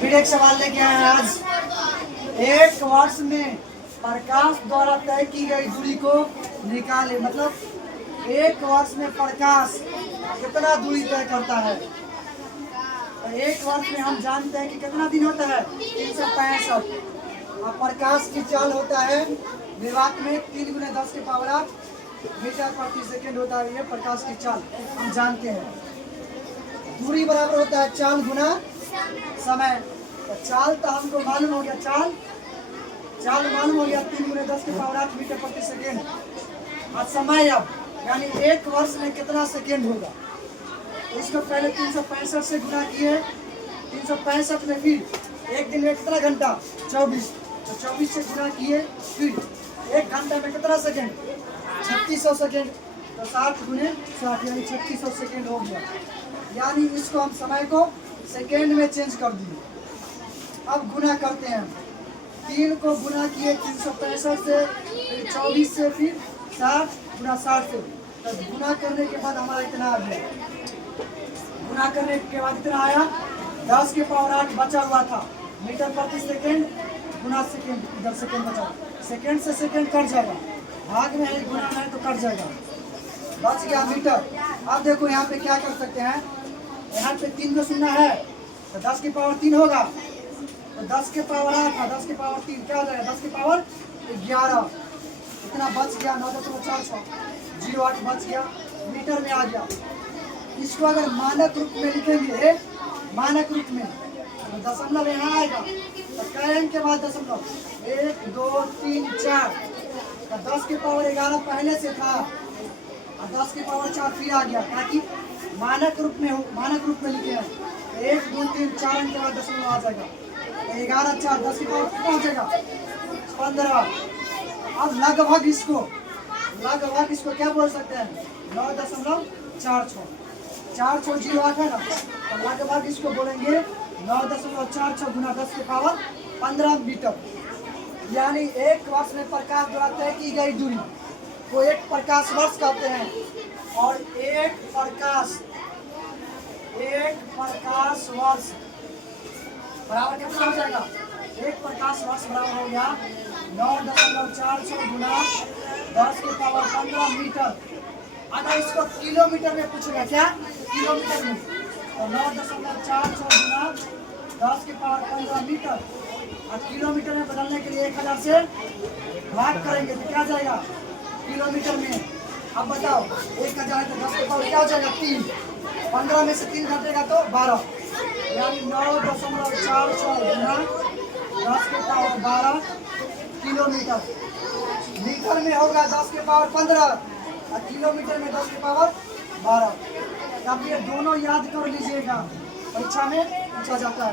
फिर एक सवाल लेके आए हैं आज। एक वर्ष में प्रकाश द्वारा तय की गई दूरी को निकाले। मतलब एक वर्ष में प्रकाश कितना दूरी तय करता है। तो एक वर्ष में हम जानते हैं कि कितना दिन होता है, 365। और प्रकाश की चाल होता है विवात में 3 × 10⁸ मीटर प्रति सेकेंड होता है। ये प्रकाश की चाल हम जानते हैं। दूरी बराबर होता है चाल गुना समय। तो चाल तो हमको मालूम हो गया, चाल मालूम हो गया 3 × 10⁸ मीटर प्रति सेकेंड। और समय अब यानी एक वर्ष में कितना सेकेंड होगा, तो इसको पहले 365 से गुना किए। 365 में फिर एक दिन में कितना घंटा, 24, तो 24 से गुना किए। फिर एक घंटे में कितना सेकेंड, 3600 सेकेंड। तो 60 × 60 यानी 3600 सेकेंड हो गया। यानी इसको हम समय को सेकेंड में चेंज कर दिए। अब गुना करते हैं। 3 को गुना किए 365 से, फिर 24 से, फिर 60 × 60 से। तो गुना करने के बाद हमारा इतना आ गया। गुना करने के बाद इतना आया, 10⁸ बचा हुआ था मीटर प्रति सेकेंड गुना सेकेंड। इधर सेकेंड बचा, सेकेंड से सेकेंड कट जाएगा, भाग में है गुना है तो कट जाएगा, बच गया मीटर। अब देखो यहाँ पे क्या कर सकते हैं, यहाँ पे 3 को शून्य है तो 10⁻³ होगा। तो 10⁻8 है, 10⁻3 क्या हो जाएगा, 10⁻11। इतना बच गया, 9.46 08 बच गया, मीटर में आ गया। इसको अगर मानक रूप में लिखेंगे, मानक रूप में तो दशमलव यहाँ आएगा। तो करेंगे के बाद दशमलव 1 2 3 4। तो 10⁻11 पहले से था और 10⁻4 फिर आ गया, ताकि मानक रूप में हो, मानक रूप में लिखे हैं। 1 2 3 4 के बाद दशमलव आ जाएगा। 11 4 10 कितना हो जाएगा, 15। अब लगभग इसको क्या बोल सकते हैं, 9.46। 4 है ना, तो लगभग इसको बोलेंगे 9.46 गुना 10⁻15 मीटर। यानी एक वर्ष में प्रकाश द्वारा तय की गई दूरी को एक प्रकाश वर्ष कहते हैं। और एक प्रकाश वर्ष बराबर कितना हो जाएगा, एक प्रकाश वर्ष बराबर हो गया 9.46 गुना 10⁻15 मीटर। अगर इसको किलोमीटर में पूछेगा, क्या किलोमीटर में, तो 9.46 गुना 10⁻15 मीटर। और किलोमीटर में बदलने के लिए 1000 से भाग करेंगे तो क्या जाएगा किलोमीटर में। अब बताओ 1000 है तो 10 क्या हो जाएगा, 3। 15 में से 3 घटेगा तो 12, यानी 9.46 गुना 10⁻12 किलोमीटर। मीटर में होगा 10⁻15 और किलोमीटर में 10⁻12। अब ये दोनों याद कर लीजिएगा, परीक्षा में पूछा जाता है।